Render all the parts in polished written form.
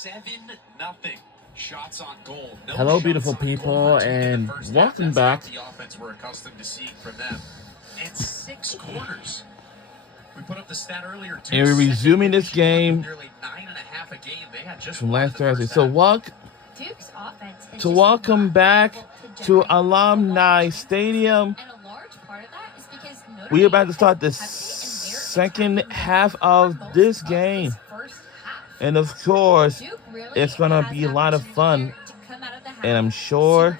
7-0. Shots on goal. No Hello, beautiful people, and welcome back. The offense we're accustomed to seeing from them. And 6 quarters. We put up the stat earlier. And we're resuming this game nearly 9.5 a game. They had just from last Thursday. So welcome back to Alumni Stadium. We're about to start the second half of this game. And of course, it's going to be a lot of fun. And I'm sure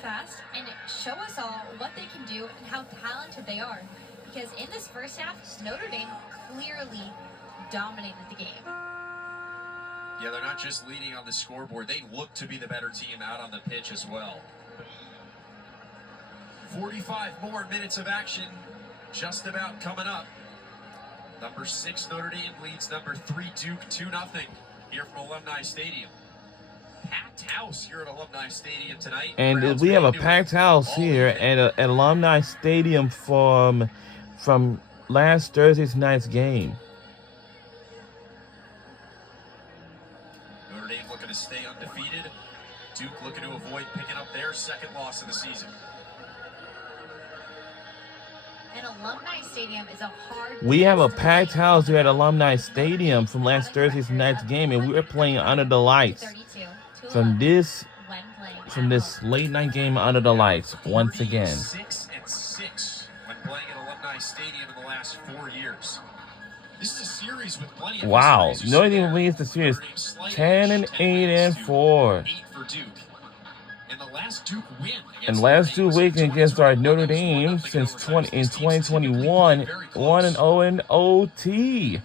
and show us all what they can do and how talented they are. Because in this first half, Notre Dame clearly dominated the game. Yeah, they're not just leading on the scoreboard. They look to be the better team out on the pitch as well. 45 more minutes of action just about coming up. Number 6 Notre Dame leads number 3 Duke 2-0 here from Alumni Stadium. Packed house here at Alumni Stadium tonight. And we have a packed house here at Alumni Stadium from last Thursday night's game. Notre Dame looking to stay undefeated. Duke looking to avoid picking up their second loss of the season. And Alumni Stadium is a hard. We have a packed house here at Alumni Stadium from last Thursday night's game, and we were playing under the lights from this late night game under the lights once again. 6-6 when playing at Alumni Stadium in the last 4 years. This is a series with plenty of wow, Notre Dame leads the series 10-8-4. 8 for Duke. And the last Duke win last Duke weekend against our Notre Dame since 2021, 1-0 in OT.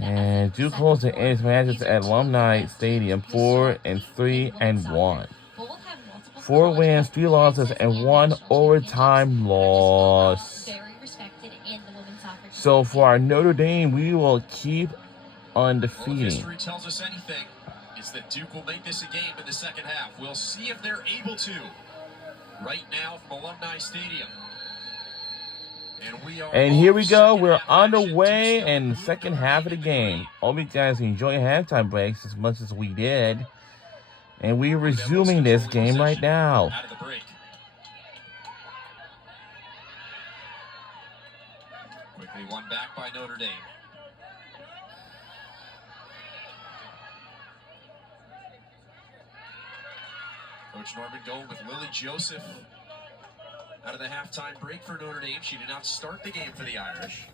And Duke holds the edge matches at Alumni Stadium 4-3-1. 4 wins, 3 losses, and 1 overtime loss. So for our Notre Dame, we will keep undefeated. If history tells us anything, it's that Duke will make this a game in the second half. We'll see if they're able to. Right now from Alumni Stadium. And here we go. We're underway in the second half of the game. Hope you guys enjoy halftime breaks as much as we did. And we're resuming this game right now. Out of the break. Quickly won back by Notre Dame. Coach Norman going with Lily Joseph out of the halftime break for Notre Dame. She did not start the game for the Irish.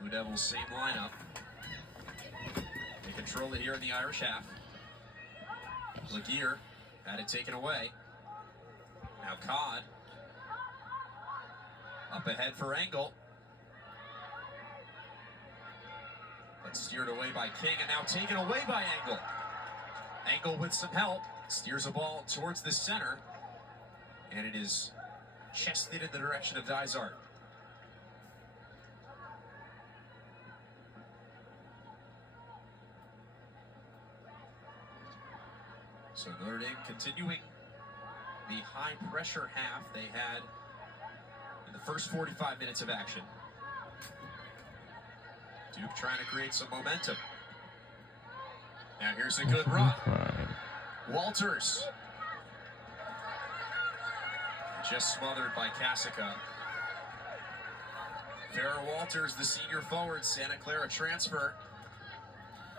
Blue Devils, same lineup. They control it here in the Irish half. Laguerre had it taken away. Now Codd. Up ahead for Engle. But steered away by King and now taken away by Engle. Engle with some help. Steers a ball towards the center. And it is chested in the direction of Dysart. So Notre Dame continuing the high pressure half they had in the first 45 minutes of action. Duke trying to create some momentum. Now here's a good run. Walters. Just smothered by Cassica. Farrah Walters, the senior forward, Santa Clara transfer.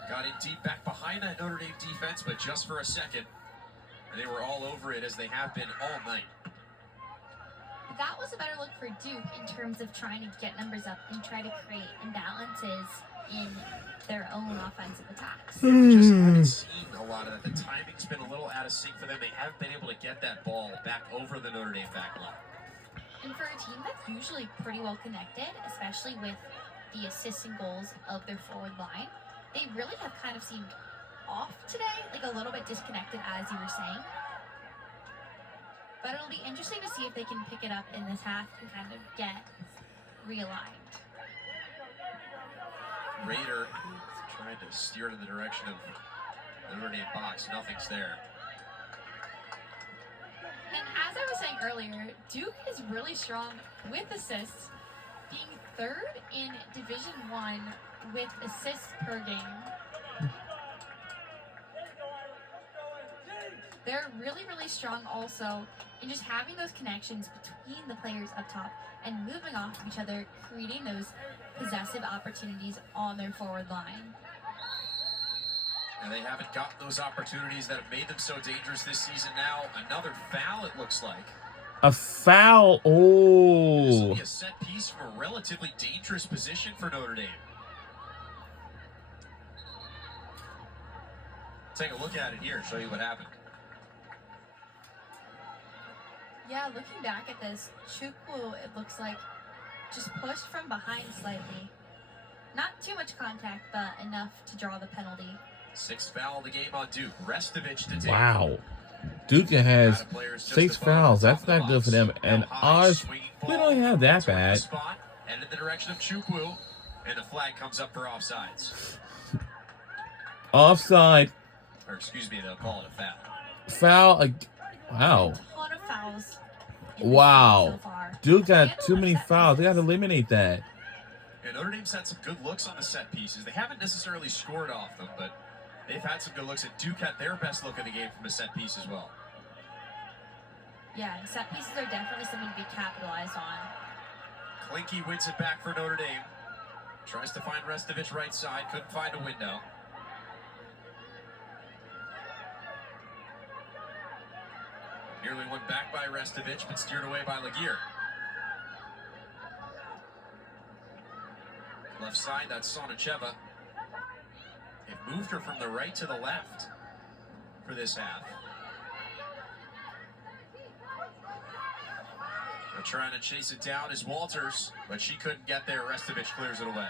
Got in deep back behind that Notre Dame defense, but just for a second. And they were all over it as they have been all night. That was a better look for Duke in terms of trying to get numbers up and try to create imbalances in their own offensive attacks. We just haven't seen a lot of that. The timing's been a little out of sync for them. They haven't been able to get that ball back over the Notre Dame back line. And for a team that's usually pretty well connected, especially with the assists and goals of their forward line, they really have kind of seemed off today, like a little bit disconnected, as you were saying. But it'll be interesting to see if they can pick it up in this half and kind of get realigned. Raider trying to steer in the direction of the Notre Dame box. Nothing's there. And as I was saying earlier, Duke is really strong with assists, being 3rd in Division I with assists per game. They're really, really strong also in just having those connections between the players up top and moving off of each other, creating those possessive opportunities on their forward line. And they haven't gotten those opportunities that have made them so dangerous this season now. Another foul, it looks like. A foul. Oh. This will be a set piece from a relatively dangerous position for Notre Dame. Take a look at it here, show you what happened. Yeah, looking back at this, Chukwu, it looks like, just pushed from behind slightly. Not too much contact, but enough to draw the penalty. 6th foul of the game on Duke. Restovich to take. Wow. Duke has 6 fouls. That's not good for them. And ours, we don't have that bad. And in the direction of Chukwu, and the flag comes up for offsides. Offside. Or excuse me, they'll call it a foul. Foul. Wow. A ton of fouls. Wow. So far. Duke got too many fouls. They got to eliminate that. And Notre Dame's had some good looks on the set pieces. They haven't necessarily scored off them, but they've had some good looks. And Duke had their best look of the game from a set piece as well. Yeah, and set pieces are definitely something to be capitalized on. Klinke wins it back for Notre Dame. Tries to find Restovich right side. Couldn't find a window. Nearly went back by Restovich, but steered away by Laguerre. Left side, that's Sonacheva. They've moved her from the right to the left for this half. They're trying to chase it down is Walters, but she couldn't get there. Restovich clears it away.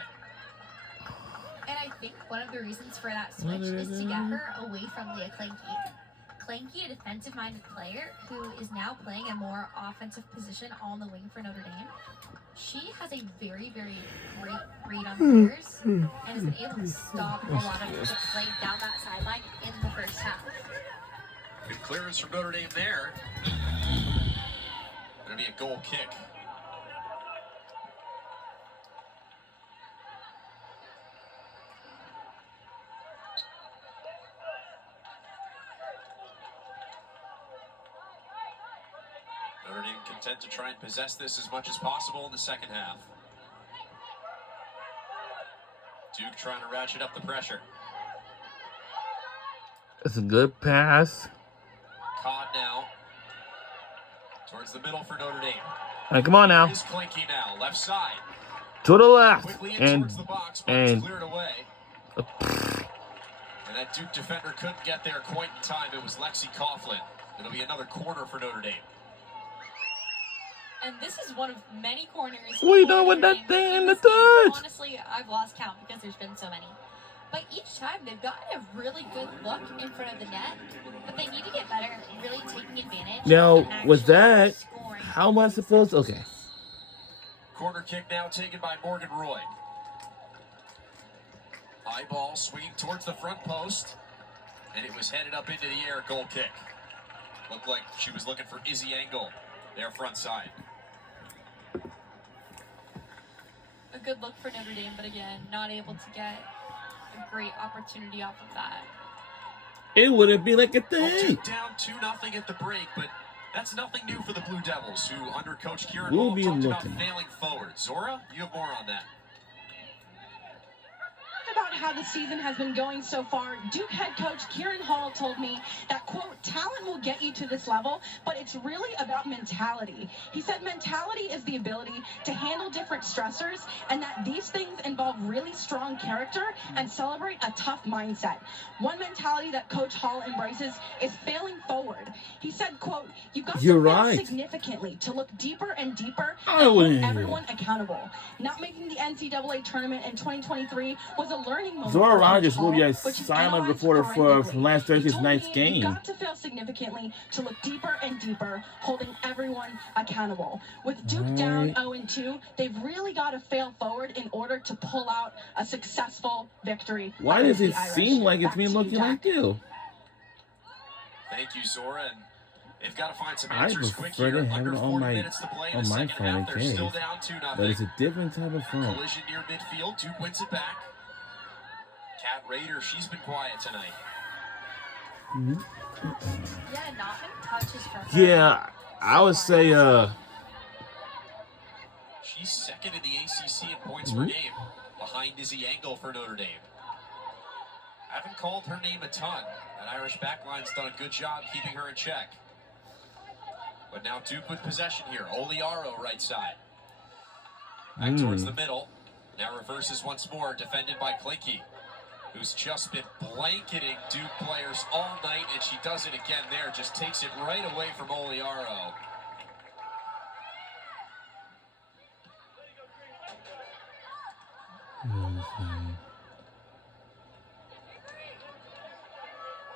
And I think one of the reasons for that switch is to get her away from Leah Klinke. Klinke, a defensive-minded player who is now playing a more offensive position on the wing for Notre Dame. She has a very, very great read on players and has been able to stop a lot of the play down that sideline in the first half. Good clearance from Notre Dame there. Gonna be a goal kick. Notre Dame content to try and possess this as much as possible in the second half. Duke trying to ratchet up the pressure. It's a good pass. Codd now. Towards the middle for Notre Dame. All right, come on now. Here's Klinke now, left side. To the left. Quickly in And towards the box, but it's cleared away. And that Duke defender couldn't get there quite in time. It was Lexi Coughlin. It'll be another corner for Notre Dame. And this is one of many corners. What are you doing with that thing in the third? Honestly, I've lost count because there's been so many. But each time they've gotten a really good look in front of the net, but they need to get better at really taking advantage. Now, and with actually that, scoring. how am I supposed to? Okay. Corner kick now taken by Morgan Roy. High ball swinging towards the front post, and it was headed up into the air. Goal kick. Looked like she was looking for Izzy Engle, their front side. A good look for Notre Dame, but again, not able to get a great opportunity off of that. It wouldn't be like a Well, thing. Duke down 2-0 at the break, but that's nothing new for the Blue Devils, who under Coach Kieran We'll Hall be talked looking. about failing forward. Zora, you have more on that. About how the season has been going so far, Duke head coach Kieran Hall told me that, quote, talent will get you to this level, but it's really about mentality. He said mentality is the ability to handle different stressors, and that these things involve really strong character and celebrate a tough mindset. One mentality that Coach Hall embraces is failing forward. He said, quote, you've got You're to fail right. significantly to look deeper and deeper I and hold wouldn't. everyone accountable. Not making the NCAA tournament in 2023 was a learning moment. Zora for Coach Rogers will be a Hall, which he silent analyzed reporter for forensically. last Thursday's He told night's me, game. "You've got to fail significantly to look deeper and deeper, holding everyone accountable." With Duke down 0-2, they've really got to fail forward in order to pull out a successful victory. Why does it against the seem Irish. like it's Back me to you, looking Jack. like you? Thank you, Zora. And They've got to find some I answers quick prefer here. to have Under it 40 on my minutes to play in the on my second phone half. in They're still case, down 2-0. but it's a different type of phone. Collision near midfield. Duke wins it back. Cat Raider, she's been quiet tonight. Yeah, not many touches for her. Yeah, I would say She's second in the ACC in points per game, behind Izzy Engle for Notre Dame. I haven't called her name a ton. That Irish backline's done a good job keeping her in check. But now Duke with possession here. Oliaro right side. Back towards the middle. Now reverses once more, defended by Klinke, who's just been blanketing Duke players all night, and she does it again there. Just takes it right away from Oliaro.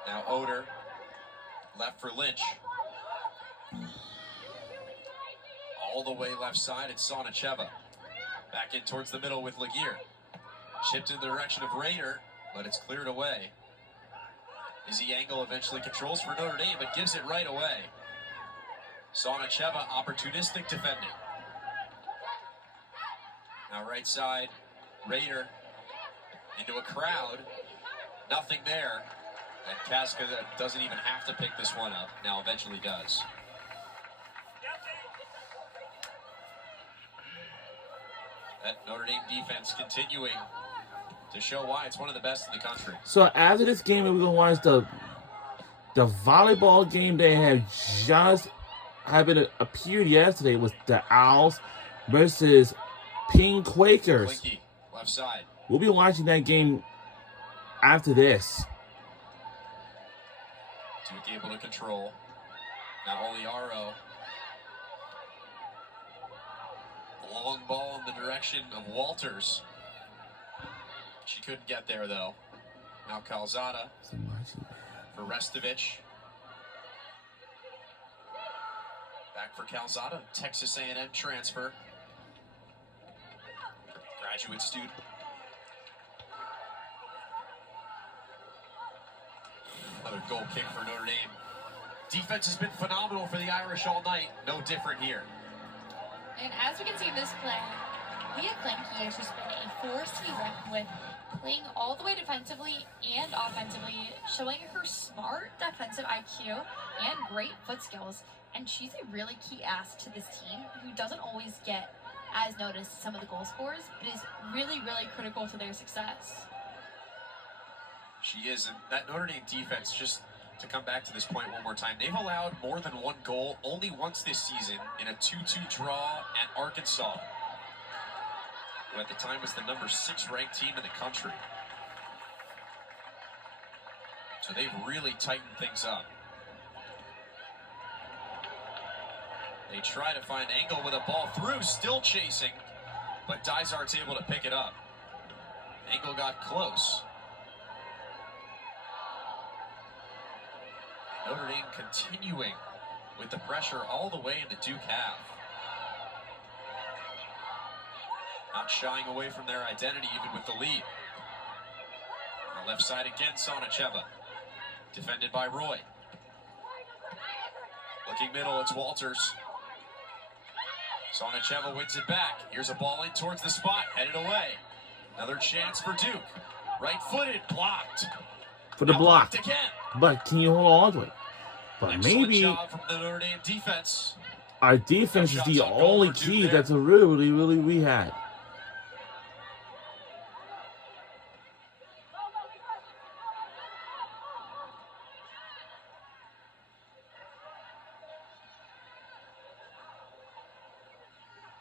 Now Oder, left for Lynch. All the way left side, it's Sonacheva. Back in towards the middle with Laguerre. Chipped in the direction of Raider, but it's cleared away. Izzy Engle eventually controls for Notre Dame, but gives it right away. Sonacheva, opportunistic defending. Now right side, Raider into a crowd. Nothing there. And Casca doesn't even have to pick this one up. Now eventually does. That Notre Dame defense continuing to show why it's one of the best in the country. So after this game, we're gonna watch the volleyball game that had just appeared yesterday was the Owls versus Pink Quakers. Klinke, left side. We'll be watching that game after this. Duke able to control. Now Oliaro. Long ball in the direction of Walters. She couldn't get there though. Now Calzada for Restovich. Back for Calzada, Texas A&M transfer. Graduate student. Another goal kick for Notre Dame. Defense has been phenomenal for the Irish all night. No different here. And as we can see in this play, Leah Klinke has just been a force to be reckoned with, playing all the way defensively and offensively, showing her smart defensive IQ and great foot skills. And she's a really key asset to this team who doesn't always get as noticed as some of the goal scorers, but is really, really critical to their success. She is, and that Notre Dame defense, just to come back to this point one more time, they've allowed more than one goal only once this season in a 2-2 draw at Arkansas, who at the time was the number 6 ranked team in the country. So they've really tightened things up. They try to find Engle with a ball through, still chasing, but Dysart's able to pick it up. Engle got close. Notre Dame continuing with the pressure all the way into Duke half. Not shying away from their identity even with the lead. On the left side again, Sonacheva. Defended by Roy. Looking middle, it's Walters. Sonacheva wins it back. Here's a ball in towards the spot, headed away. Another chance for Duke. Right-footed, blocked. For the Now block. blocked again. But can you hold on to it? But Excellent maybe job from the Notre Dame defense. our defense is the only key that's really we had.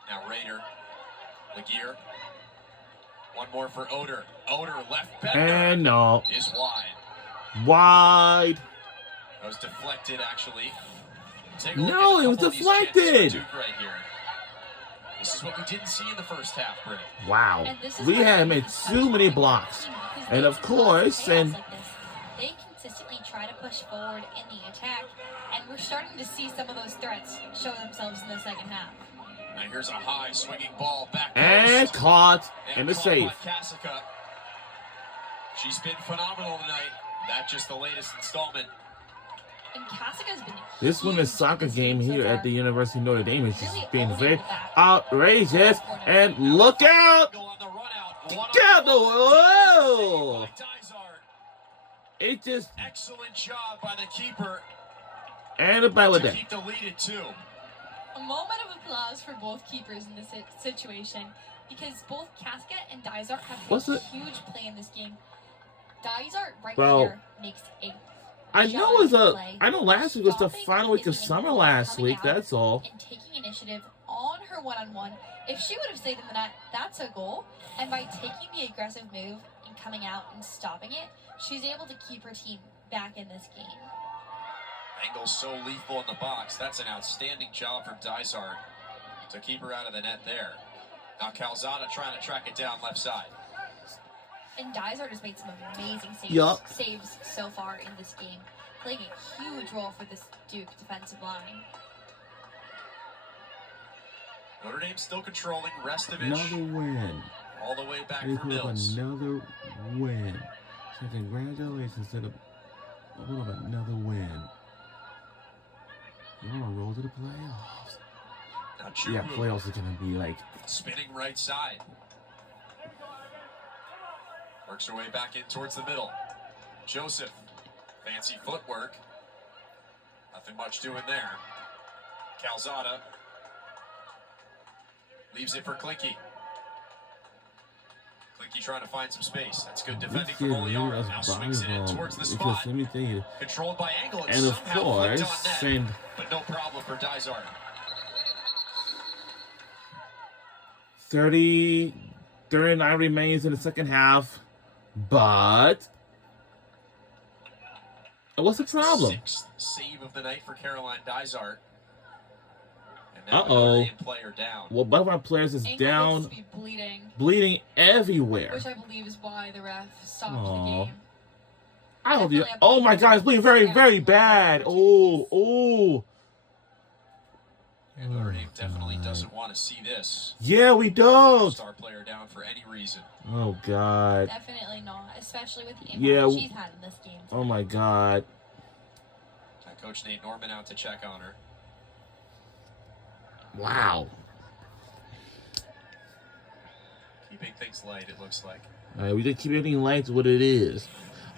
Now Raider, Laguerre. One more for Oder. Oder left bender And no. is wide. Wide. That was deflected, actually. Take a look No, at a it was couple of these chances for deflected. Duke right here. This is what we didn't see in the first half, Britt. Wow. And this is We why had they made use too many touch blocks. because And they of do lots course, chaos and like this. They consistently try to push forward in the attack, and we're starting to see some of those threats show themselves in the second half. Now here's a high swinging ball back and post. caught and the caught save. by Kasica. She's been phenomenal tonight. That's just the latest installment. And Cassica's been This huge women's in soccer this game so here far. at the University of Notre Dame is Really just being owning very the back. outrageous. And look out! Angle on the run out. Get out the Whoa! whoa! It just Excellent job by the keeper and a by with to that. keep the lead at 2. A moment of applause for both keepers in this situation because both Casca and Dysart have What's a it? huge play in this game. Dysart right Well, here makes a I know it's a. play, I know last week was the stopping final week of Izzy summer Engle last coming week. out That's all. and taking initiative on her one-on-one. If she would have stayed in the net, that's a goal. And by taking the aggressive move and coming out and stopping it, she's able to keep her team back in this game. Engle's so lethal in the box. That's an outstanding job from Dysart to keep her out of the net there. Now Calzada trying to track it down left side. And Dysart has made some amazing saves so far in this game, playing a huge role for this Duke defensive line. Notre Dame still controlling. Restovich Another win. all the way back They for put up Mills. another win. So congratulations to the. What about another win? You want to roll to the playoffs? Now Drew Yeah, playoffs are gonna be like. spinning right side. Works her way back in towards the middle. Joseph, fancy footwork. Nothing much doing there. Calzada leaves it for Klinke. Klinke trying to find some space. That's good defending from Oliara. Now swings it in towards the spot. Controlled by Engle and of somehow course, flicked on net. But no problem for Dysart. 39 remains in the second half, but what's the problem? 6th save of the night for Caroline Dysart. And now Uh-oh. the Notre Dame player down. Well, one of our players is Engle down, looks to be bleeding everywhere. which I believe is why the ref stopped the Aw. game. I hope you. Oh my God, it's bleeding very, very bad. Oh. And Notre Dame definitely doesn't want to see this. Yeah, we don't. Star player down for any reason. Oh God. Definitely not, especially with the Yeah. impact she's had in this game. Oh my God. Coach Nate Norman out to check on her. Wow. Keeping things light, it looks like. All right, we just keep everything light to what it is.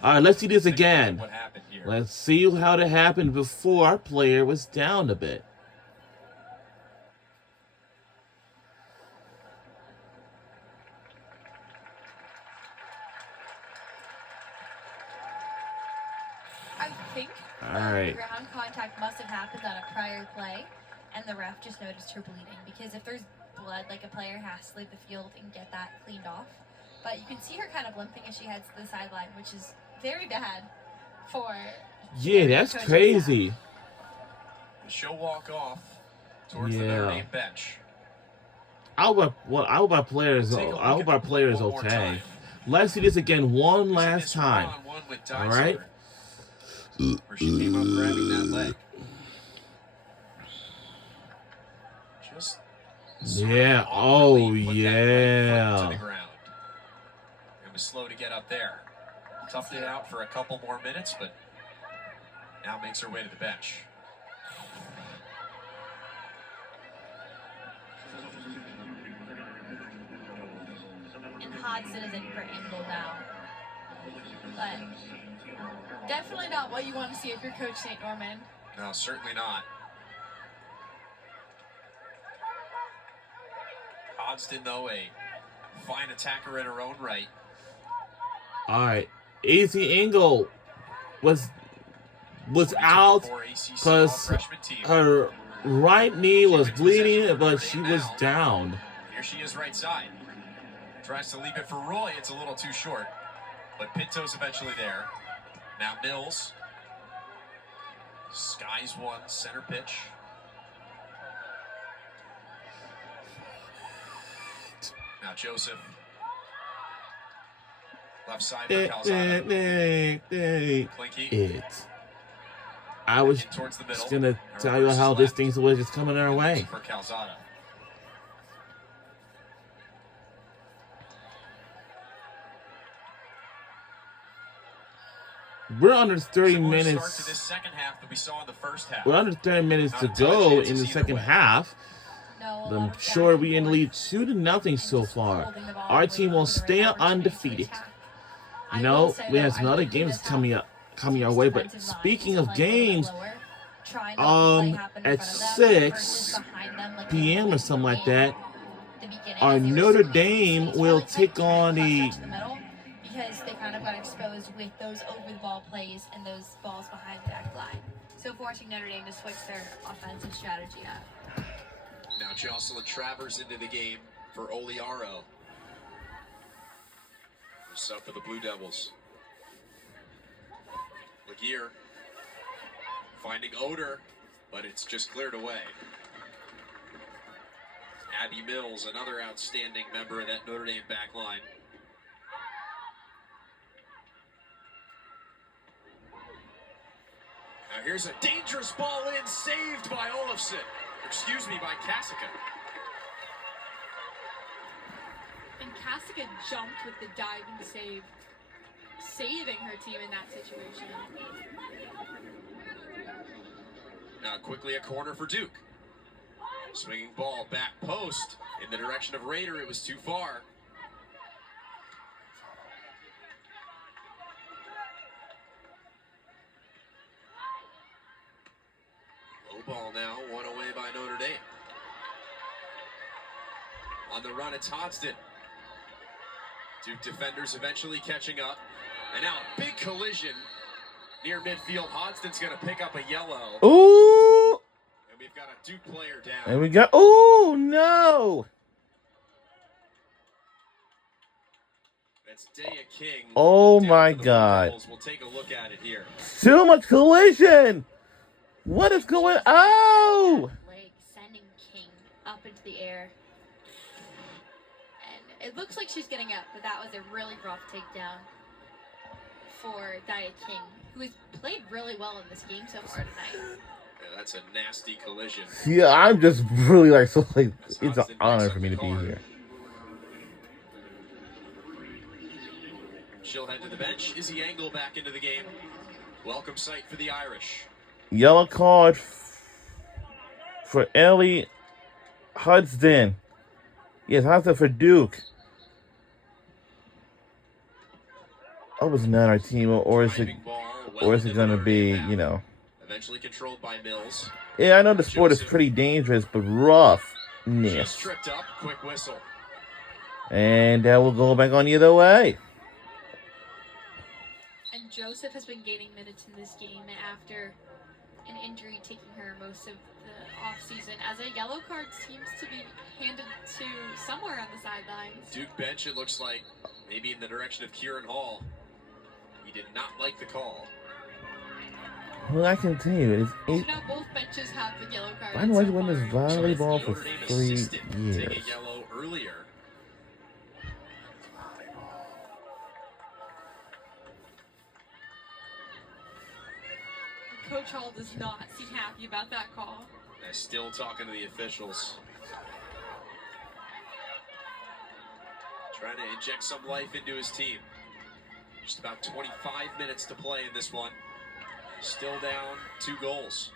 All right, let's see this again. What happened here? Let's see how it happened before our player was down a bit. I think Alright. ground contact must have happened on a prior play, and the ref just noticed her bleeding. Because if there's blood, like a player has to leave the field and get that cleaned off. But you can see her kind of limping as she heads to the sideline, which is very bad for. Yeah, that's coaching crazy. staff. She'll walk off towards the Notre Dame bench. I hope our player is okay. Let's see this again one last time. All right. Where she came up grabbing that leg. Just Yeah. Oh yeah. to the ground. It was slow to get up there. Toughed it out for a couple more minutes, but now makes her way to the bench. And Hodgson is in for Engle now. But definitely not what you want to see if you're Coach St. Norman. No, certainly not. Hodgson, though, a fine attacker in her own right. All right. Izzy Engle was out because her right knee was bleeding, but she was down. Here she is right side. Tries to leave it for Roy. It's a little too short. But Pinto's eventually there. Now Mills. Skies one, center pitch. Now Joseph. Left side for Calzada. Klinke. I was Towards the middle. just gonna tell you how this thing's was just coming our way. For Calzada. We're under 30 Similar minutes. start to this second half that we saw in the first half. We're under 30 minutes Not to a ton of go in chances the either second way. half. No, a lot I'm of sure back we and in lead forth 2-0 and so just far. holding the ball Our and team waiting will for the stay right opportunity to undefeated. attack. You I know, will say, we though, have I some other think he games does have coming our team's way. But defensive line speaking to of play a little bit games, lower, try not to play happen in at front of them 6 versus behind them like they p.m. or did something like in that, the beginning our as they were Notre squeezing Dame space will really tight, take trying on to press the. up to the middle because they kind of got exposed with those over the ball plays and those balls behind the back line. So forcing Notre Dame to switch their offensive strategy up. Now Jocelyn Travers into the game for Oliaro. So for the Blue Devils. Laguerre finding Oder, but it's just cleared away. Abby Mills, another outstanding member of that Notre Dame back line. Now here's a dangerous ball in, saved by Olafson. Excuse me, by Kasica. And Kasica jumped with the diving save, saving her team in that situation. Now quickly a corner for Duke. Swinging ball back post in the direction of Raider. It was too far. Low ball now, one away by Notre Dame. On the run, it's Hodgson. Duke defenders eventually catching up. And now a big collision near midfield. Hodgson's going to pick up a yellow. Ooh! And we've got a Duke player down. And we got. Ooh, no! That's Daya King. Oh down my for the Blue God. Devils. We'll take a look at it here. Too much collision! What is going on? Leg sending King up into the air. And it looks like she's getting up, but that was a really rough takedown for Daya King, who has played really well in this game so far tonight. Yeah, that's a nasty collision. Yeah, I'm just really like, so like, it's an honor for me to be here. She'll head to the bench. Izzy Engle back into the game. Welcome sight for the Irish. Yellow card for Ellie Hudson. Yes, Hudson for Duke. Oh, it's not our team, or is it going to be, you know? Eventually controlled by Mills. Yeah, I know the sport is pretty dangerous, but roughness. She's tripped up. Quick whistle. And that will go back on either way. And Joseph has been gaining minutes in this game after an injury taking her most of the offseason, as a yellow card seems to be handed to somewhere on the sidelines. Duke bench, it looks like, maybe in the direction of Kieran Hall. He did not like the call. Well, I can tell you, it's So now both benches have the yellow card. I've been watching women's volleyball for Notre Dame 3 assisted to years. take a yellow earlier. Coach Hall does not seem happy about that call. They're still talking to the officials. Trying to inject some life into his team. Just about 25 minutes to play in this one. Still down 2 goals.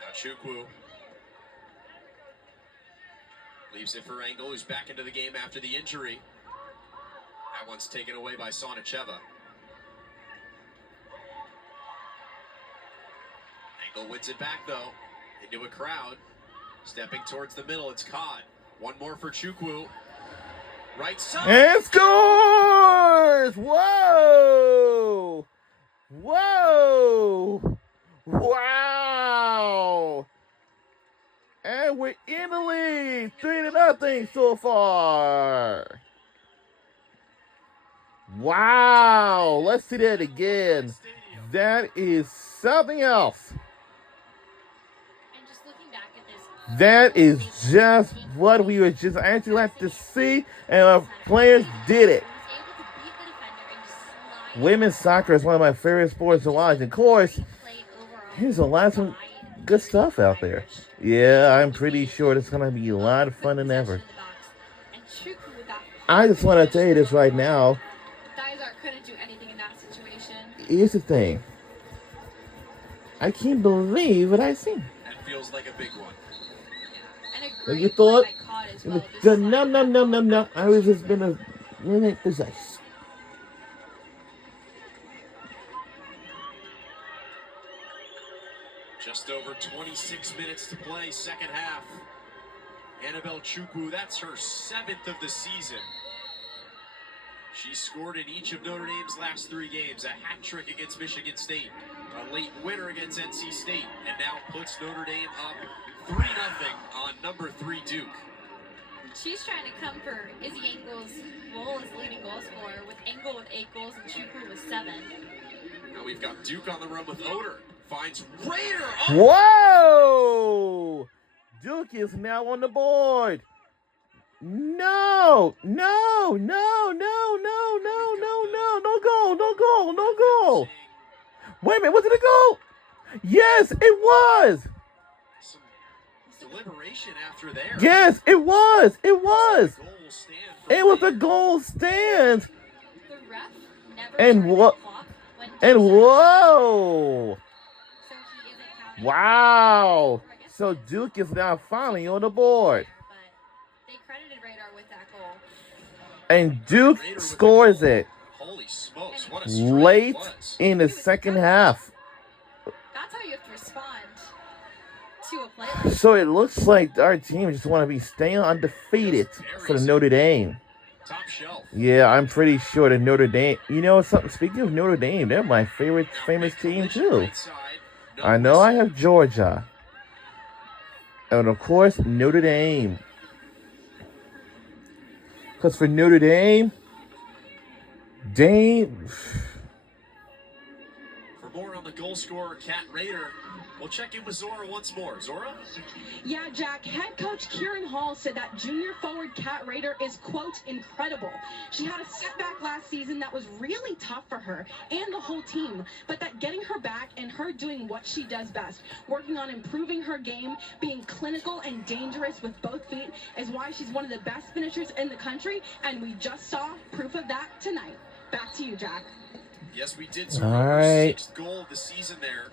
Now Chukwu leaves it for Engle, who's back into the game after the injury. That one's taken away by Sonacheva. Engle wins it back, though, into a crowd. Stepping towards the middle, it's Codd. One more for Chukwu. Right side. And scores! Whoa! Whoa! Wow! And we're in the lead, 3-0 so far. Wow! Let's see that again. That is something else. And just looking back back at this. That is just what we were just actually like to see, and our players did it. Was able to beat the defender and just slide Women's soccer is one of my favorite sports to watch. Of course, play overall here's a lot of good stuff out there. Yeah, I'm pretty sure it's going to be a lot of fun than ever. And Chukwu with that. I just want to tell you this right now. Dysart couldn't do anything in that situation. Here's the thing. I can't believe what I see. That feels like a big one. And a What great you thought? play by Cod as well. Just No, sliding no, that no, ball no, no. across. I was just been a minute precise. Just over 26 minutes to play, second half. Annabelle Chukwu, that's her 7th of the season. She scored in each of Notre Dame's last 3 games, a hat trick against Michigan State, a late winner against NC State, and now puts Notre Dame up 3-0 on number 3 Duke. She's trying to come for Izzy Engle's role as leading goal scorer, with Engle with 8 goals and Chukwu with 7. Now we've got Duke on the run with Oder. Finds Raider. Whoa! Duke is now on the board. No, no, no, no, no, no, no, no, no goal, no goal, no goal. Wait a minute, was it a goal? Yes, it was. Some deliberation after there. Yes, it was. It was. Goal will stand for It was a Raider. goal stand. The ref never And started what- the clock when And Dysart- whoa. So he isn't counting. Wow. So Duke is now finally on the board. But they credited Radar with that goal. And Duke scores it Holy smokes, what a strike late it was. in the second half. That's how you have to respond to a play like So it looks like our team just want to be staying undefeated for the Notre Dame. Top shelf. Yeah, I'm pretty sure that Notre Dame, you know something, speaking of Notre Dame, they're my favorite Now, famous big team collision too. right side. No I know I whistle. have Georgia. And of course, Notre Dame. Because for Notre Dame, For more on the goal scorer, Kat Raider, we'll check in with Zora once more. Zora? Yeah, Jack, head coach Kieran Hall said that junior forward Kat Raider is, quote, incredible. She had a setback last season that was really tough for her and the whole team, but that getting her back and her doing what she does best, working on improving her game, being clinical and dangerous with both feet, is why she's one of the best finishers in the country, and we just saw proof of that tonight. Back to you, Jack. Yes, we did. All Zora, her right. 6th goal of the season there.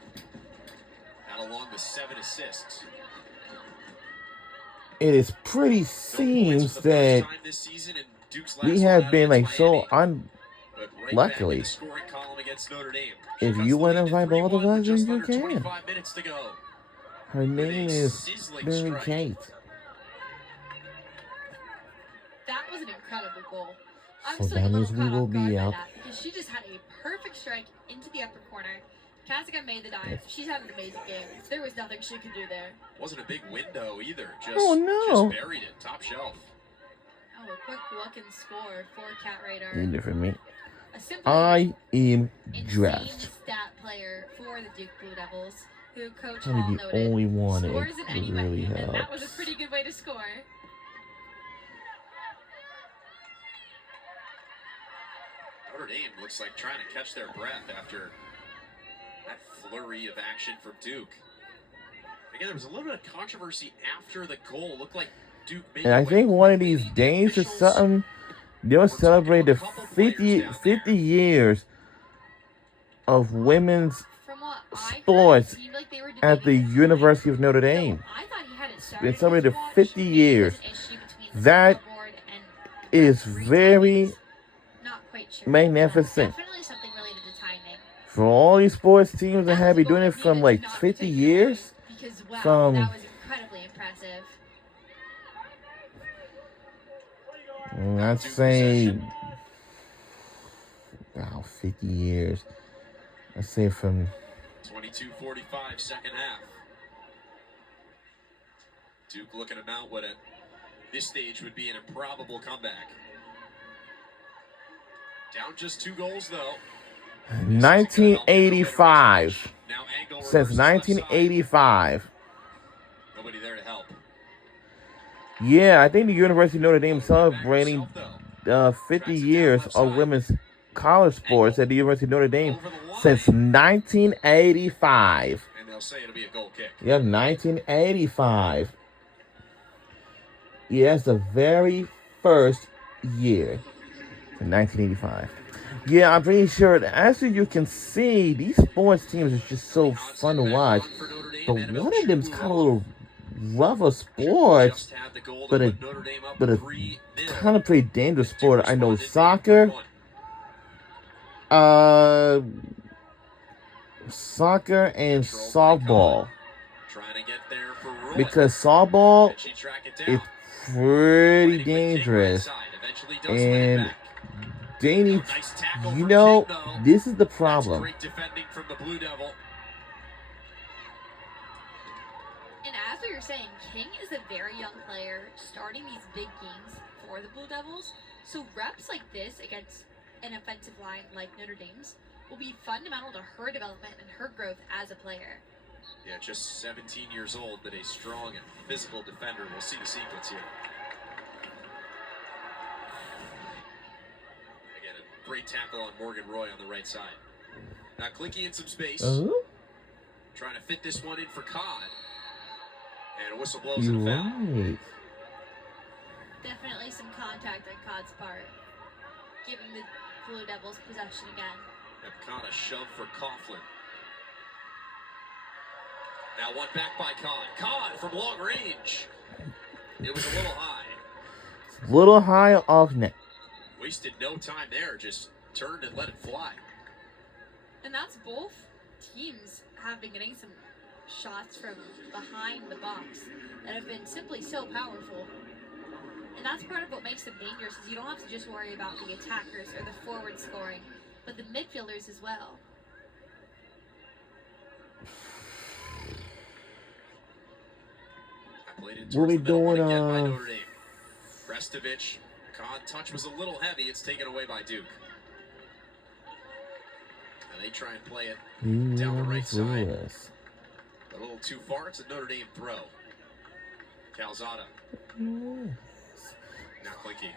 That along with 7 assists. it is pretty No points seems for the first that time this season, and Duke's we last have one been out like against so Miami. But right back in luckily. the scoring column against Notre Dame. If She cuts you the wanna lead to invite both of 3-1 with us, just then you under can. 25 minutes to go. Her With name a is sizzling Mary strike. Kate. that was an incredible goal. I'm So still a that little means we caught will off guard be by out. that because she just had a perfect strike into the upper corner. Kasica made the dive. She's had an amazing game. There was nothing she could do there. Wasn't a big window either. Just, Oh, no. just buried it. Top shelf. Oh, a quick look and score for Kat Radar. Either for me. A simple I am insane dressed. stat player for the Duke Blue Devils, who Coach Probably Hall the noted only one scores in that any really way, and that was a helps. pretty good way to score. Notre Dame looks like trying to catch their breath after that flurry of action from Duke. Again, there was a little bit of controversy after the goal. Looked like Duke made And I it think way one of quickly. these days or Officials- something, they'll celebrate the 50 years of women's From what I heard, sports it seemed like they were at the debating University of Notre So Dame. I thought he had it started It's celebrated his watch. 50 Maybe years. there's an issue between the That scoreboard and is referee very timings. Not quite sure. magnificent. Definitely something related to timing. For all these sports teams that That have was a been doing goal it that from needed like not to 50 take years, Because wow, from- that was incredibly impressive. I'd say, wow, 50 years. I'd say from 22:45, second half. Duke looking to mount what at this stage would be an improbable comeback. Down just 2 goals though. 1985. Now Engle Since reverses left side. 1985. Nobody there Yeah, I think the University of Notre Dame celebrating Himself, though. 50 Tracks it down years left of side. women's college sports Engle at the University of Notre Dame over the since line. 1985. And they'll say it'll be a goal kick. Yep, 1985. Yeah, that's the very first year in 1985. Yeah, I'm pretty sure. As you can see, these sports teams are just so fun to watch. For Notre Dame, But Annabelle one of them's Chukwu kind of a off. little rougher sport, Just had the goal to but put Notre Dame up but a 3-0. kind of pretty dangerous Duke sport. I know responded soccer. 3-1. Soccer and Controlled by softball. Trying to get there for Roy. Because softball Can she track it is down? pretty Fighting with King dangerous. right side. Eventually does win it And back. they need, Nice tackle you from know, King, though. this is the That's problem. great defending from the Blue Devil. And as we were saying, King is a very young player starting these big games for the Blue Devils. So reps like this against an offensive line like Notre Dame's will be fundamental to her development and her growth as a player. Yeah, just 17 years old, but a strong and physical defender. We'll see the sequence here. Again, a great tackle on Morgan Roy on the right side. Now Clinky in some space. Trying to fit this one in for Codd. And a whistle blows You're in a foul. right. Definitely some contact on Codd's part, giving the Blue Devils possession again. And Codd a shove for Coughlin. Now one back by Codd. Codd from long range. It was a little high. Little high off net. Wasted no time there. Just turned and let it fly. And that's both teams have been getting some shots from behind the box that have been simply so powerful. And that's part of what makes them dangerous, is you don't have to just worry about the attackers or the forward scoring, but the midfielders as well. We'll be doing Restovich, Codd touch was a little heavy. It's taken away by Duke. And they try and play it down the right side. A little too far. It's a Notre Dame throw. Calzada. Now Clinky.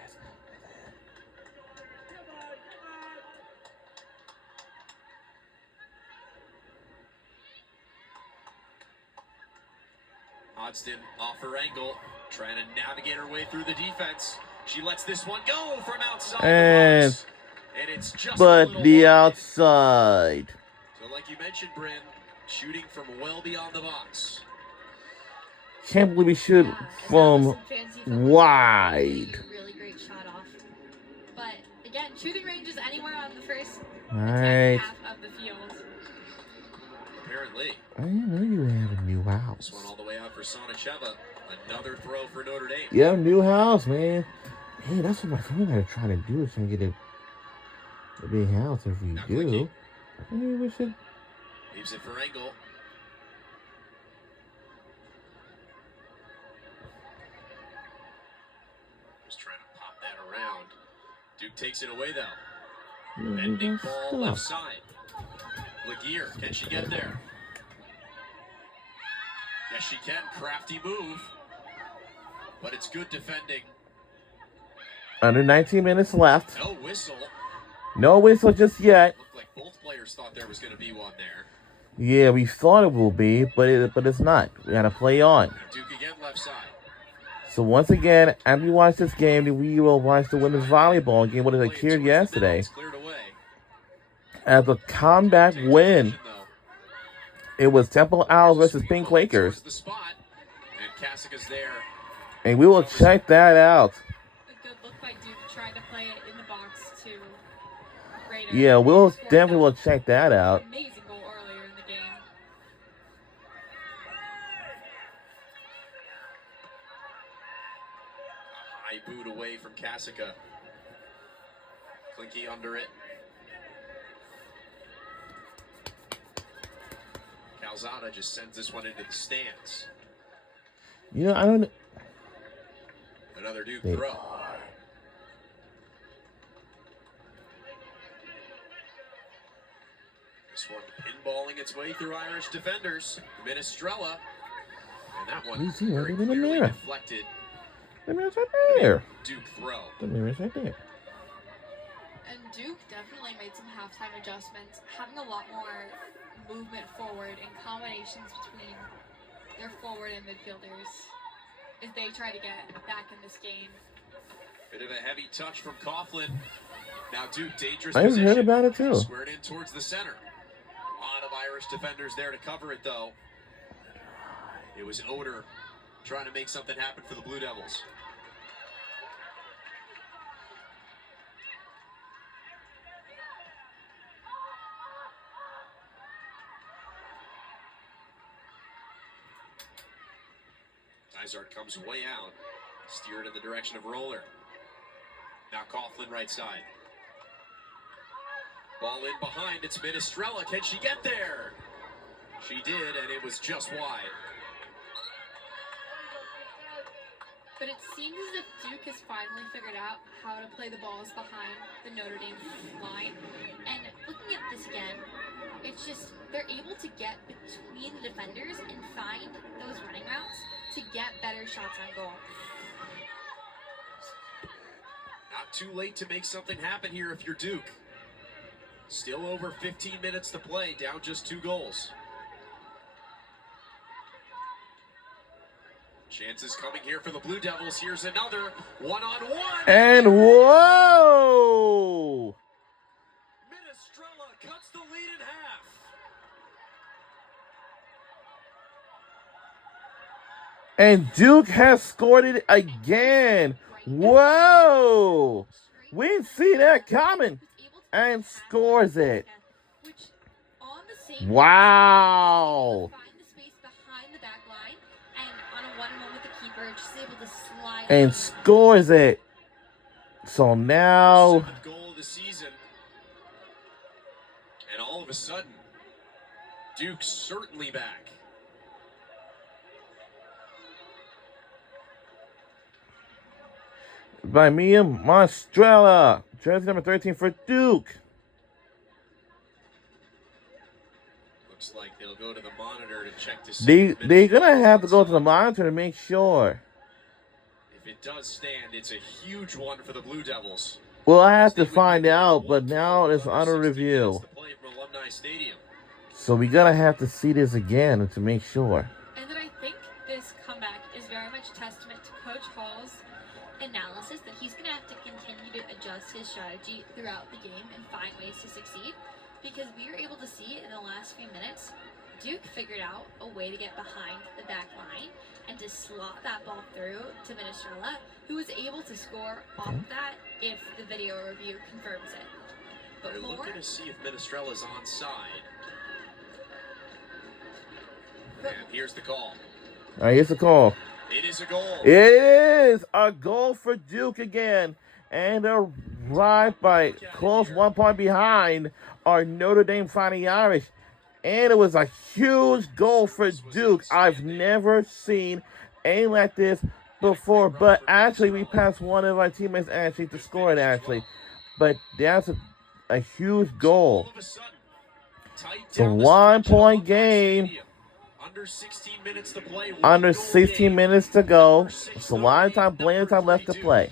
Hodgson off her angle, trying to navigate her way through the defense. She lets this one go from outside the box. And it's just but the outside. So like you mentioned, Bryn, shooting from well beyond the box. Can't believe we shoot from wide. Really great shot off. But again, shooting range is anywhere on the first Alright. half of the field. Apparently. I didn't know you had a new house. This one all the way out for Sonacheva. Another throw for Notre Dame. Yeah, new house, man. Hey, that's what my family are trying to do, is trying to get a big house. If we Now do, Clinky. maybe we should. Leaves it for Engle. Just trying to pop that around. Duke takes it away though. Bending ball left side. Laguerre, can she get there? Yes, she can. Crafty move. But it's good defending. Under 19 minutes left. No whistle. No whistle just yet. Looked like both players thought there was going to be one there. Yeah, we thought it will be, but it's not. We gotta play on. Now Duke again left side. So once again, after we watch this game, we will watch the women's volleyball game. What it occurred yesterday It's cleared away. as a comeback win. Possession, though. It was Temple Owls versus Pink Quakers, Towards the spot. And Cassica's there. and we will check that out. A good look by Duke trying to play it in the box to Raider. Yeah, we'll Scored definitely that will check that out. amazing goal earlier in the game. A high boot away from Cassica. Clinky under it. Calzada just sends this one into the stands. You know, I don't. Another Duke They throw. This one pinballing its way through Irish defenders. Minestrella. And that one Easy, very right in the clearly mirror. deflected I mean, it's right there. Duke throw. I mean, it's right there. And Duke definitely made some halftime adjustments, having a lot more movement forward and combinations between their forward and midfielders as they try to get back in this game. Bit of a heavy touch from Coughlin. Now Duke, dangerous I position. heard about it too. Squared in towards the center. A lot of Irish defenders there to cover it, though. It was Oder trying to make something happen for the Blue Devils. Izard comes way out, steered in the direction of Roller. Now Coughlin right side. Ball in behind, it's Minestrella. Can she get there? She did, and it was just wide. But it seems as if Duke has finally figured out how to play the balls behind the Notre Dame line. And looking at this again, it's just they're able to get between the defenders and find those running routes to get better shots on goal. Not too late to make something happen here if you're Duke. Still over 15 minutes to play, down just 2 goals. Chances coming here for the Blue Devils. Here's another one-on-one. And whoa! Minestrella cuts the lead in half. And Duke has scored it again. Whoa! We didn't see that coming. And scores it. Wow! And scores it. So now, 7th goal of the season. And all of a sudden, Duke's certainly back. by Mia Mostrella, jersey number 13 for Duke. Looks like they'll go to the monitor to check to see. They're gonna have to go to the monitor to make sure. If it does stand, it's a huge one for the Blue Devils. Well, I have to find out, but now it's under review. So we gotta have to see this again to make sure. And then I think this comeback is very much testament to Coach Hall's analysis that he's gonna have to continue to adjust his strategy throughout the game and find ways to succeed. Because we were able to see in the last few minutes, Duke figured out a way to get behind the back line and to slot that ball through to Minestrella, who was able to score off of that if the video review confirms it. But They're looking to see if Minestrella's onside. And here's the call. All right, here's the call. It is a goal. It is a goal for Duke again. And they're right by close 1 point behind our Notre Dame Fighting Irish. And it was a huge goal for Duke. I've never seen anything like this before. But actually, we passed one of our teammates actually to score it actually. But that's a huge goal. It's a 1 point game. Under 16 minutes to play. Under 16 minutes to go. It's a lot of time, plenty of time left to play.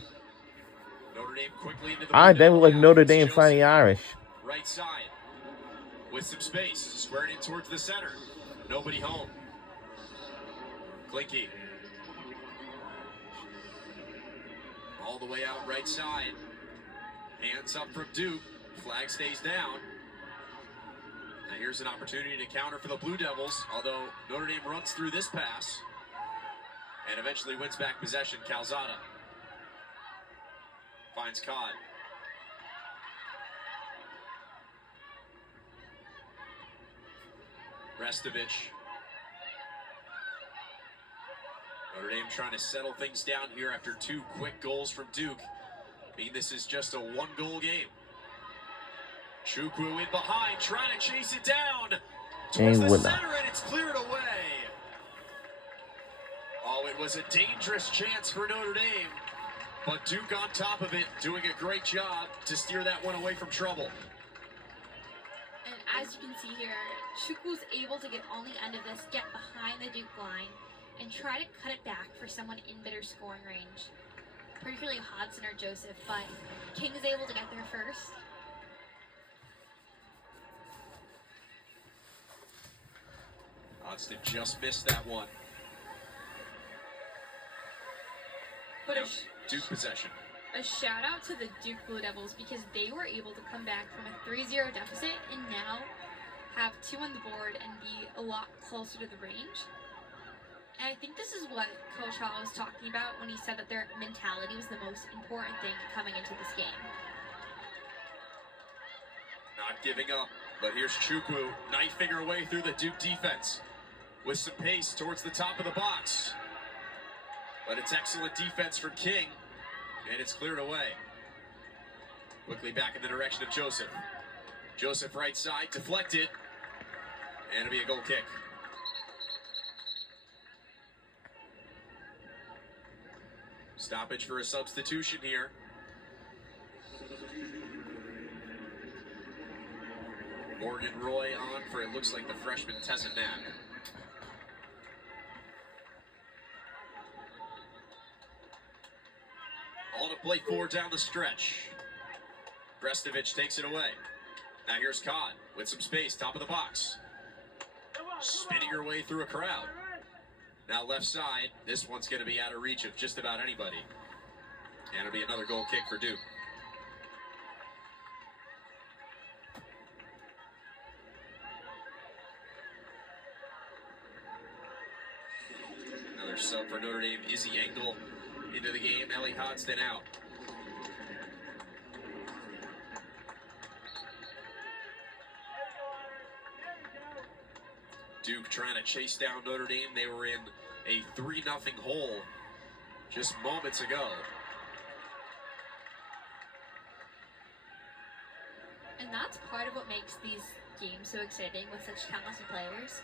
I definitely like Notre Dame Fighting Irish. Right side. With some space. Squared in towards the center. Nobody home. Clinky. All the way out right side. Hands up from Duke. Flag stays down. Now here's an opportunity to counter for the Blue Devils, although Notre Dame runs through this pass and eventually wins back possession. Calzada finds Codd. Restovich. Notre Dame trying to settle things down here after 2 quick goals from Duke. I mean, this is just a 1-goal game. Chukwu in behind, trying to chase it down towards the center, and it's cleared away. Oh, it was a dangerous chance for Notre Dame, but Duke on top of it, doing a great job to steer that one away from trouble. And as you can see here, Chukwu's able to get on the end of this, get behind the Duke line, and try to cut it back for someone in bitter scoring range. particularly Hodson or Joseph, but King is able to get there first. Hodson just missed that one. But Now, Duke possession. a shout out to the Duke Blue Devils because they were able to come back from a 3-0 deficit and now have 2 on the board and be a lot closer to the range. And I think this is what Coach Hall was talking about when he said that their mentality was the most important thing coming into this game. Not giving up, but here's Chukwu knifing her way through the Duke defense with some pace towards the top of the box. But it's excellent defense from King, and it's cleared away. Quickly back in the direction of Joseph. Joseph right side, deflected, and it'll be a goal kick. Stoppage for a substitution here. Morgan Roy on for, it looks like, the freshman Tessa Knapp. All to play for down the stretch. Brestovich takes it away. Now here's Codd with some space, top of the box. Spinning her way through a crowd. Now left side, this one's going to be out of reach of just about anybody. And it'll be another goal kick for Duke. Another sub for Notre Dame, Izzy Engle into the game, Ellie Hodgson out. Duke trying to chase down Notre Dame. They were in a 3-0 hole just moments ago. And that's part of what makes these games so exciting with such talented players,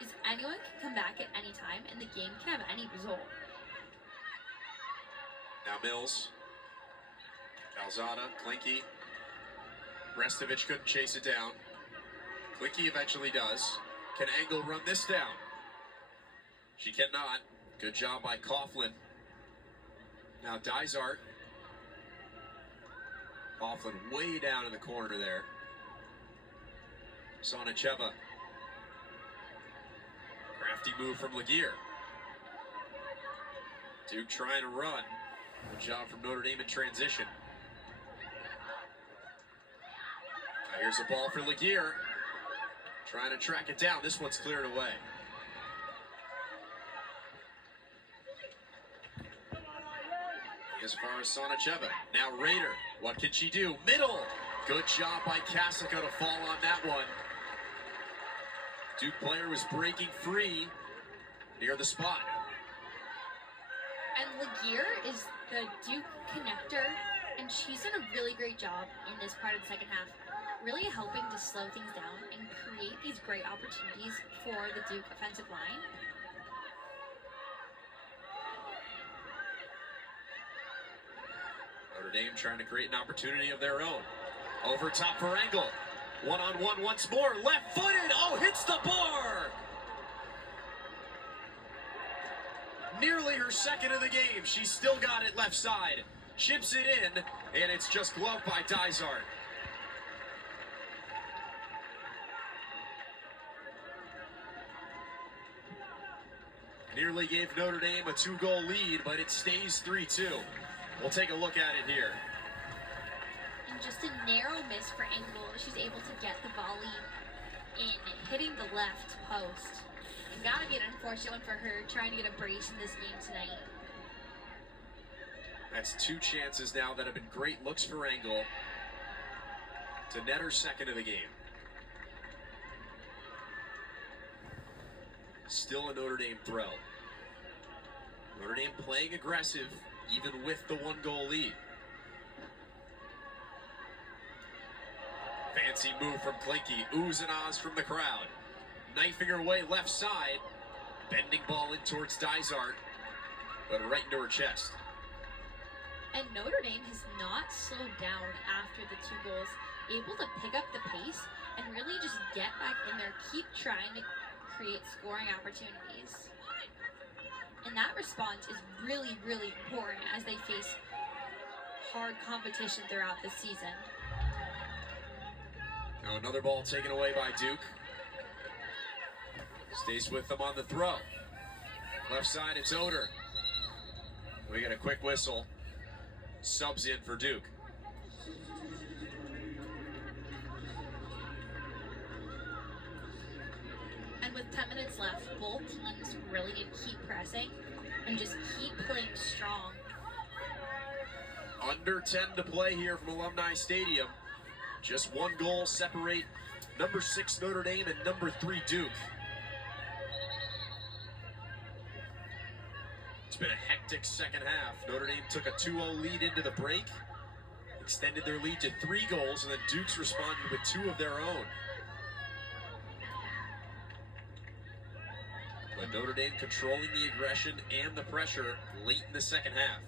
is anyone can come back at any time and the game can have any result. Now Mills, Calzada, Klinke. Brestovich couldn't chase it down. Klinke eventually does. Can Engle run this down? She cannot. Good job by Coughlin. Now Dysart. Coughlin way down in the corner there. Sonacheva. Crafty move from Laguerre. Duke trying to run. Good job from Notre Dame in transition. Now here's a ball for Laguerre. Trying to track it down. This one's cleared away. As far as Sonacheva. Now Raider. What can she do? Middle. Good job by Cassica to fall on that one. Duke player was breaking free near the spot. And Laguerre is the Duke connector, and she's done a really great job in this part of the second half, really helping to slow things down and create these great opportunities for the Duke offensive line. Notre Dame trying to create an opportunity of their own. Over top for Engle. One-on-one once more. Left-footed. Oh, hits the bar. Nearly her second of the game. She's still got it left side. Chips it in, and it's just gloved by Dysart. Nearly gave Notre Dame a 2-goal lead, but it stays 3-2. We'll take a look at it here. And just a narrow miss for Engle. She's able to get the volley in, hitting the left post. It's gotta be an unfortunate one for her, trying to get a brace in this game tonight. That's 2 chances now that have been great looks for Engle to net her second of the game. Still a Notre Dame throw. Notre Dame playing aggressive, even with the 1-goal lead. Fancy move from Klinke. Oohs and ahs from the crowd. Knifing her way left side. Bending ball in towards Dysart, but right into her chest. And Notre Dame has not slowed down after the 2 goals, able to pick up the pace and really just get back in there, keep trying to create scoring opportunities. In that respect, response is really, really important as they face hard competition throughout the season. Now another ball taken away by Duke. Stays with them on the throw. Left side, it's Oder. We get a quick whistle. Subs in for Duke. And with 10 minutes left, both teams really need to keep pressing and just keep playing strong. Under 10 to play here from Alumni Stadium. Just one goal separate number 6 Notre Dame and number 3 Duke. It's been a hectic second half. Notre Dame took a 2-0 lead into the break, extended their lead to 3 goals, and then Duke's responded with 2 of their own. But Notre Dame controlling the aggression and the pressure late in the second half.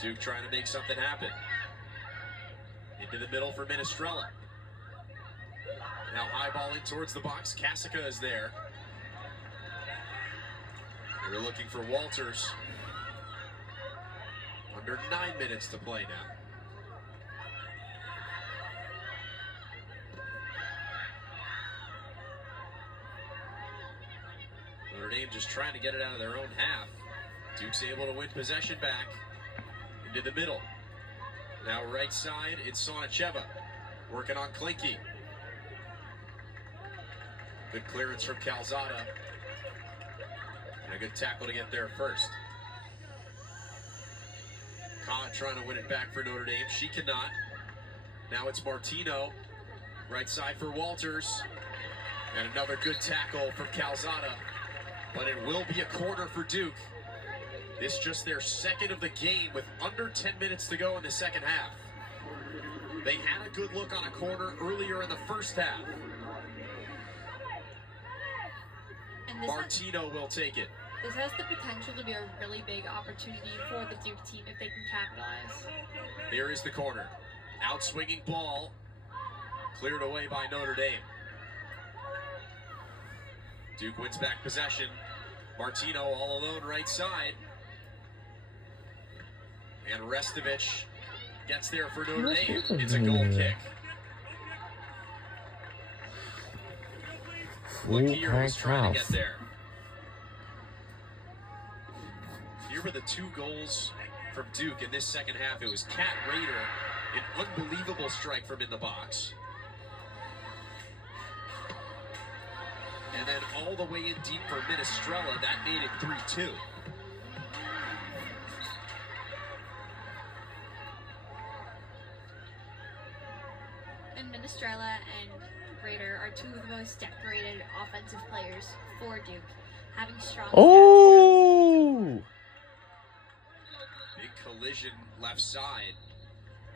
Duke trying to make something happen. Into the middle for Minestrella. Now high ball in towards the box. Kasica is there. They're looking for Walters. Under 9 minutes to play now. Notre Dame just trying to get it out of their own half. Duke's able to win possession back. Into the middle. Now right side, it's Sonacheva. Working on Klinke. Good clearance from Calzada. And a good tackle to get there first. Codd trying to win it back for Notre Dame. She cannot. Now it's Martino. Right side for Walters. And another good tackle from Calzada. But it will be a corner for Duke. This just their second of the game with under 10 minutes to go in the second half. They had a good look on a corner earlier in the first half. And Martino will take it. This has the potential to be a really big opportunity for the Duke team if they can capitalize. There is the corner. Outswinging ball. Cleared away by Notre Dame. Duke wins back possession. Martino all alone right side. And Restovich gets there for Notre Dame. It's a goal kick. Lakier was trying to get there. Here were the 2 goals from Duke in this second half. It was Kat Rader, an unbelievable strike from in the box. And then all the way in deep for Minestrella, that made it 3-2. And Minestrella and Rader are 2 of the most decorated offensive players for Duke, having strong. Oh! Big collision left side,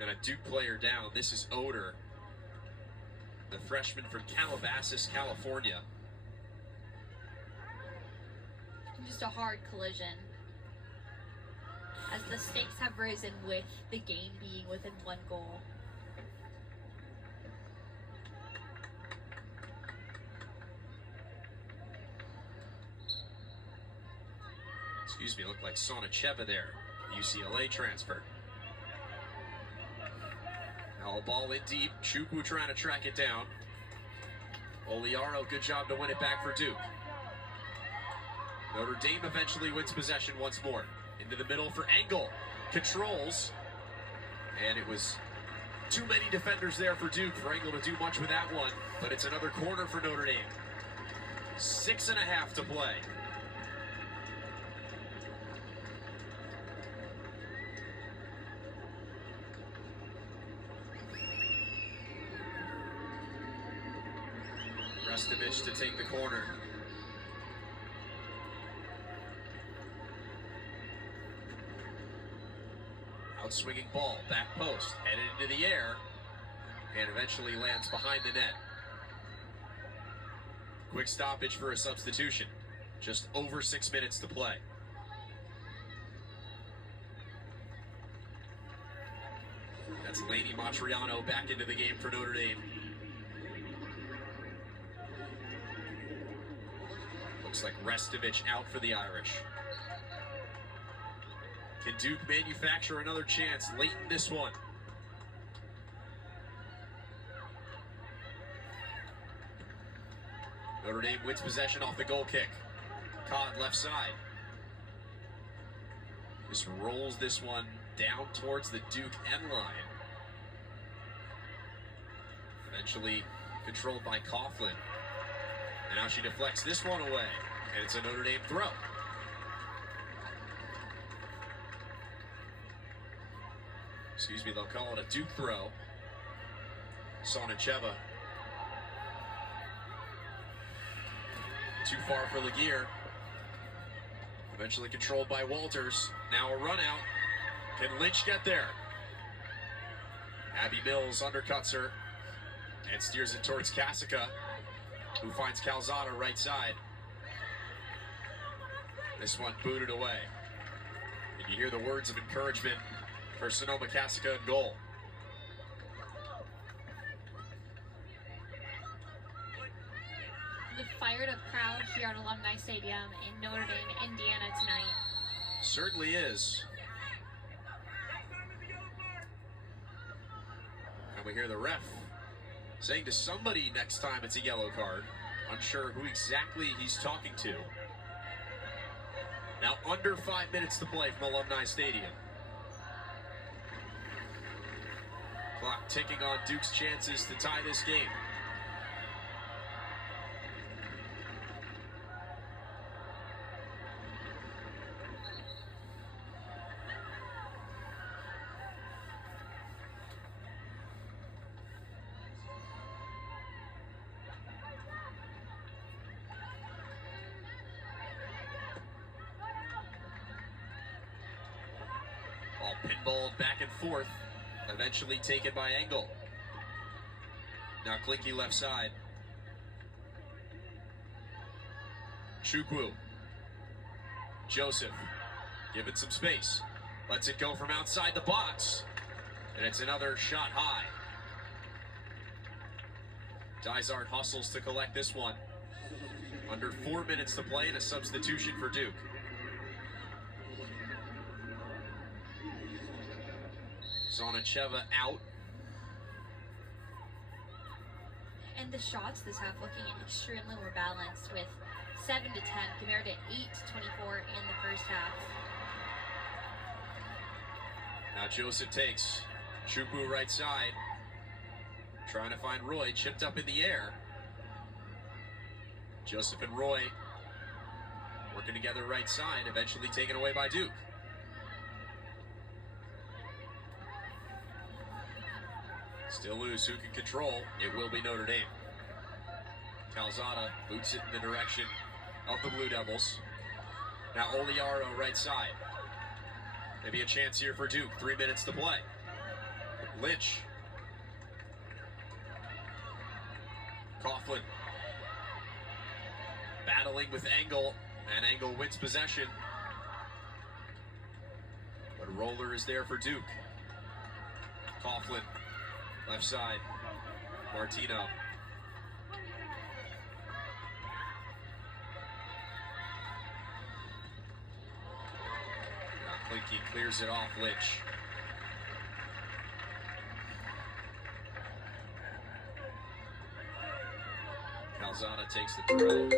and a Duke player down. This is Oder, the freshman from Calabasas, California. Just a hard collision, as the stakes have risen with the game being within 1 goal. Excuse me, looked like Sonacheva there, UCLA transfer. Now a ball in deep, Chukwu trying to track it down. Oliaro, good job to win it back for Duke. Notre Dame eventually wins possession once more. Into the middle for Engle. Controls. And it was too many defenders there for Duke for Engle to do much with that one. But it's another corner for Notre Dame. 6.5 to play. Restovich to take the corner. Outswinging ball, back post, headed into the air, and eventually lands behind the net. Quick stoppage for a substitution. Just over 6 minutes to play. That's Laney Matriano back into the game for Notre Dame. Looks like Restovich out for the Irish. Can Duke manufacture another chance late in this one? Notre Dame wins possession off the goal kick. Codd left side. Just rolls this one down towards the Duke end line. Eventually controlled by Coughlin. And now she deflects this one away. And it's a Notre Dame throw. Excuse me, they'll call it a Duke throw. Sonacheva. Too far for Laguerre. Eventually controlled by Walters. Now a run out. Can Lynch get there? Abby Mills undercuts her and steers it towards Kasica, who finds Calzada right side. This one booted away. And you hear the words of encouragement for Sonoma Kasica in goal. The fired up crowd here at Alumni Stadium in Notre Dame, Indiana tonight. Certainly is. And we hear the ref saying to somebody next time it's a yellow card. Unsure who exactly he's talking to. Now under 5 minutes to play from Alumni Stadium. Clock ticking on Duke's chances to tie this game. Ball pinballed back and forth, eventually taken by Engle. Now Klinke left side. Chukwu. Joseph, given some space. Lets it go from outside the box. And it's another shot high. Dysart hustles to collect this one. Under 4 minutes to play and a substitution for Duke. Sonacheva out. And the shots this half looking extremely more balanced with 7 to 10 compared to 8 to 24 in the first half. Now Joseph takes Chukwu right side. Trying to find Roy, chipped up in the air. Joseph and Roy working together right side, eventually taken away by Duke. Still loose, who can control? It will be Notre Dame. Calzada boots it in the direction of the Blue Devils. Now Oliaro right side. Maybe a chance here for Duke, 3 minutes to play. Lynch. Coughlin. Battling with Engle, and Engle wins possession. But Roller is there for Duke. Coughlin. Left side, Martino. Now Klinke clears it off Lynch. Calzada takes the throw.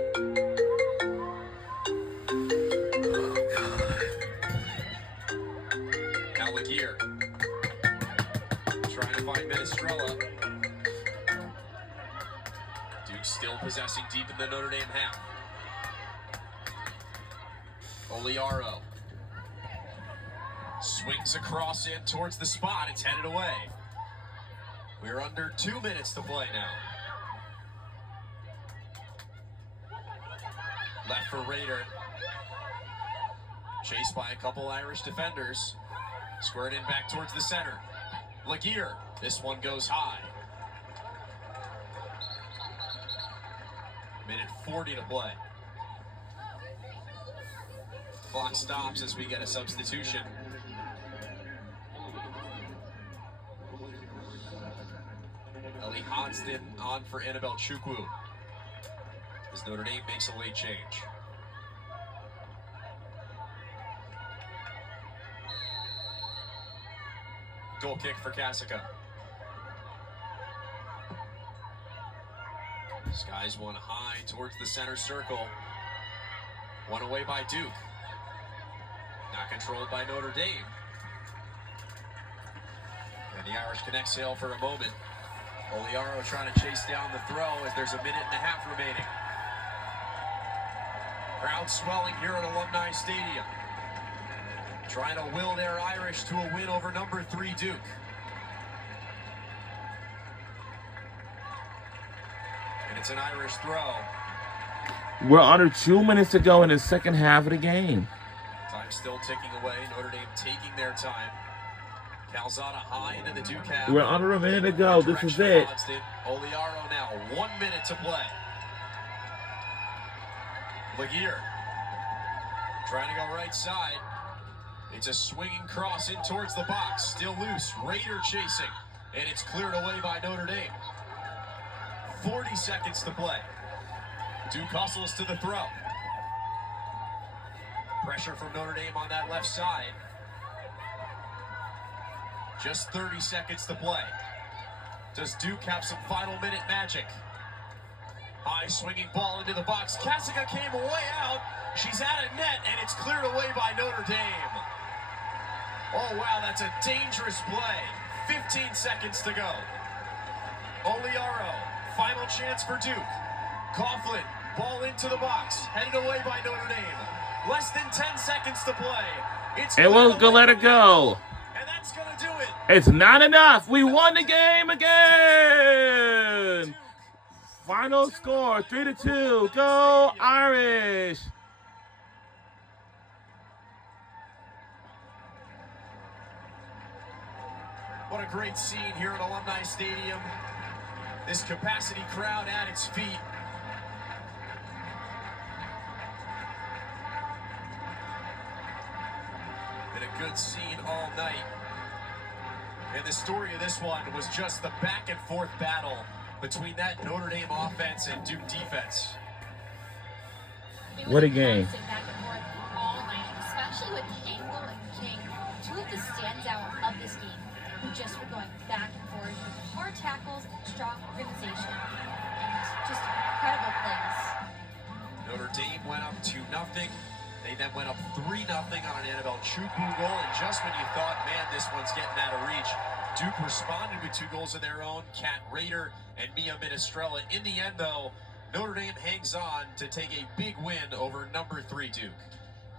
Now Laguerre. Trying to find Menestrella. Duke still possessing deep in the Notre Dame half. Oliaro. Swings across in towards the spot. It's headed away. We're under 2 minutes to play now. Left for Raider. Chased by a couple Irish defenders. Squared in back towards the center. Laguerre, this one goes high. Minute 40 to play. Clock stops as we get a substitution. Ellie Hodgson on for Annabelle Chukwu as Notre Dame makes a late change. Goal kick for Cassica. Skies one high towards the center circle. One away by Duke. Not controlled by Notre Dame. And the Irish can exhale for a moment. Oliaro trying to chase down the throw as there's a minute and a half remaining. Crowd swelling here at Alumni Stadium. Trying to will their Irish to a win over number 3 Duke. And it's an Irish throw. We're under 2 minutes to go in the second half of the game. Time still ticking away. Notre Dame taking their time. Calzada high into the Duke half. We're under a minute to go. This is it. Oliaro now. 1 minute to play. Laguerre trying to go right side. It's a swinging cross in towards the box. Still loose. Raider chasing. And it's cleared away by Notre Dame. 40 seconds to play. Duke hustles to the throw. Pressure from Notre Dame on that left side. Just 30 seconds to play. Does Duke have some final minute magic? High swinging ball into the box. Cassica came way out. She's at a net, and it's cleared away by Notre Dame. Oh, wow, that's a dangerous play. 15 seconds to go. Oliaro, final chance for Duke. Coughlin, ball into the box, headed away by Notre Dame. Less than 10 seconds to play. And we're going to let it go. And that's going to do it. It's not enough. We won the game again. Final score, 3-2. Go Irish. What a great scene here at Alumni Stadium. This capacity crowd at its feet. Been a good scene all night. And the story of this one was just the back and forth battle between that Notre Dame offense and Duke defense. What a game. Back and forth all night, especially with Engle and King, two of the standout of this game, who just were going back and forth with hard tackles and strong organization and just incredible plays. Notre Dame went up 2-0. They then went up 3-0 on an Annabelle Chukwu goal, and just when you thought, man, this one's getting out of reach, Duke responded with 2 goals of their own, Kat Raider and Mia Minestrella. In the end, though, Notre Dame hangs on to take a big win over number 3 Duke.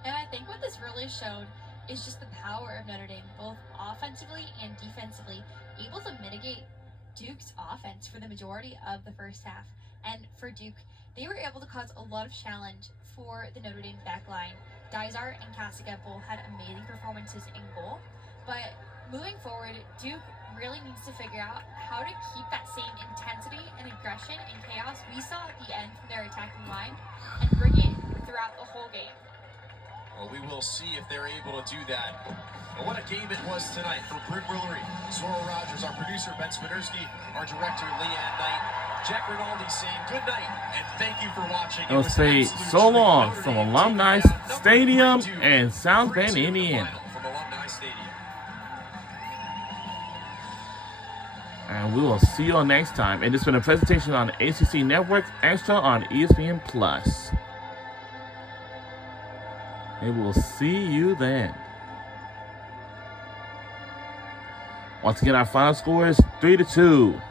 And I think what this really showed is just the power of Notre Dame, both offensively and defensively, able to mitigate Duke's offense for the majority of the first half. And for Duke, they were able to cause a lot of challenge for the Notre Dame back line. Dysart and Cassica both had amazing performances in goal, but moving forward, Duke really needs to figure out how to keep that same intensity and aggression and chaos we saw at the end from their attacking line and bring it throughout the whole game. Well, we will see if they're able to do that. And what a game it was tonight for Bryn Willery, Zora Rogers, our producer Ben Spiderski, our director Leanne Knight, Jack Rinaldi saying good night and thank you for watching. I'll say so long from Alumni Stadium in South Bend, Indiana. From Alumni Stadium. And we will see you all next time. And this has been a presentation on the ACC Network Extra on ESPN Plus. And we'll see you then. Once again, our final score is 3-2.